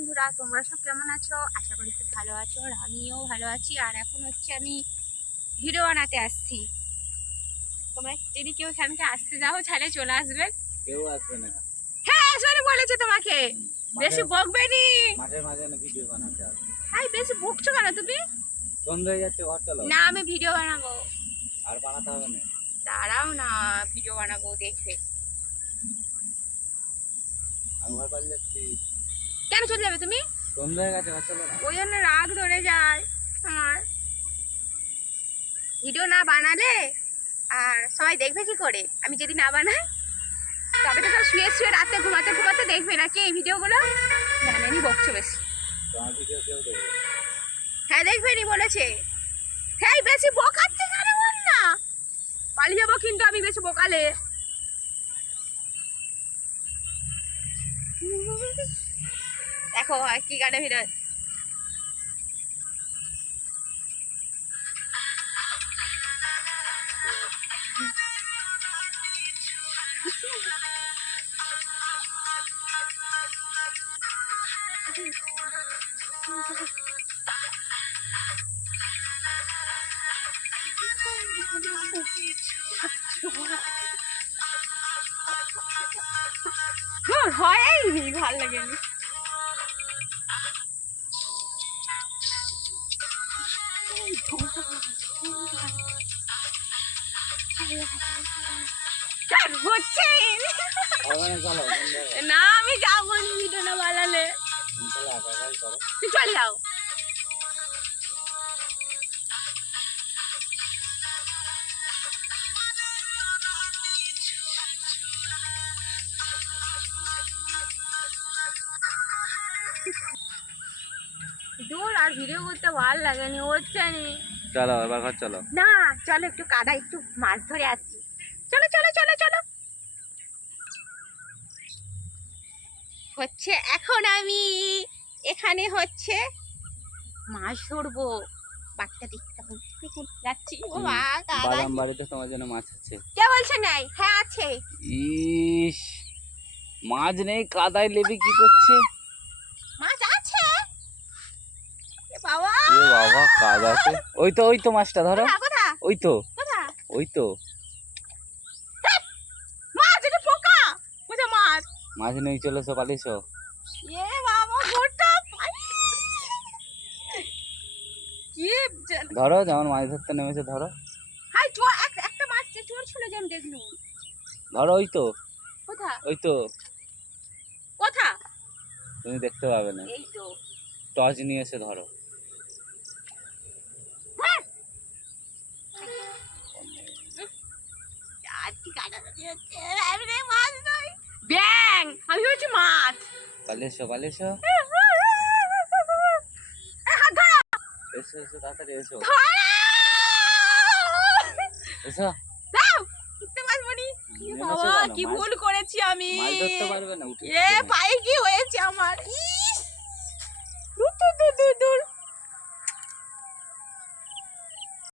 বন্ধুরা, তোমরা সব কেমন আছো? আশা করি খুব ভালো আছো, আর আমিও ভালো আছি। আর এখন হচ্ছে আমি ভিডিও বানাতে আসছি। তোমরা যদি কেউ এখানকে আসতে যাও তাহলে চলে আসবেন। কেউ আসবে না। হ্যাঁ আসবে বলেছে তোমাকে, বেশি বকবে নি। মাঝে মাঝে না ভিডিও বানাতে আসবে। এই বেশি বকছো কেন তুমি? সন্ধ্যা হয়ে যাচ্ছে, ঘর চলো। না আমি ভিডিও বানাবো। আর বানাতে হবে না। দাঁড়াও না, ভিডিও বানাবো, দেখবে। আমি ঘর পালিয়ে যাচ্ছি। কেন চলে যাবে তুমি? সন্ধ্যা হয়ে গেছে, ঘর চলো না। ওই জন্য রাগ ধরে যায় আমার। ভিডিও না বানালে আর সবাই দেখবে কি করে আমি যদি না বানাই? তবে তো সব শুয়ে শুয়ে রাতে ঘুমাতে ঘুমাতে দেখবে নাকি এই ভিডিওগুলো? জানেনি বকছো বেশি। তোমার ভিডিও কেউ দেখবে? হ্যাঁ দেখবে নি বলেছে। হ্যাঁ বেশি বকাচ্ছে কেন বল না, পালিয়ে যাবো কিন্তু আমি বেশি বকালে। দেখো কি গানে ভিডিও। হয়নি, ভাল লাগেনি। না আমি যাবো না, ভিডিও না বানালে। তুই চলে যাও। দূর আর ভিডিও করতে ভালো লাগেনি, হচ্ছে নি। চলো এবার ঘর চলো। না চলো একটু কাদা, একটু মাছ ধরে আসছি। চলো চলো চলো চলো। হচ্ছে এখন আমি এখানে হচ্ছে মাছ ধরবো। বাচ্চা দেখতে যাচ্ছি। ও মা, বাদাম বাড়িতে তোমার জন্য মাছ আছে। কে বলছে নাই? হ্যাঁ আছে। ইস, মাছ নেই, কাদায় লেবি কি করছে? মাছ আছে এ বাবা। এ বাবা, কাদাতে। ওই তো মাছটা ধরো। কোথা ওই তো কোথা? ওই তো মাছ, এটা পোকা। কোথা মাছ? মাছ নেই, চলেছো, পালিয়েছো। এ বাবা গোটা কি ধরো, যেমন মাছ ধরতে নেমেছে ধরো। হাই চোর, একটা মাছ চোর ছিল যে আমি দেখলুম। ধরো, ওই তো কোথা ওই তো কোথা? তুমি দেখতে পাবে না। এই তো। টর্চ নিয়ে এসে ধরো। ব্যাং, আমি হচ্ছে মাছ। পালিয়েছো এসো এসো, তাড়াতাড়ি এসো এসো। বাবা কি ভুল করেছি আমি। মাছ ধরতে পারবে না, উঠে এ পায়ে কি হয়েছে আমার? ইস, দূর দূর দূর দূর দূর।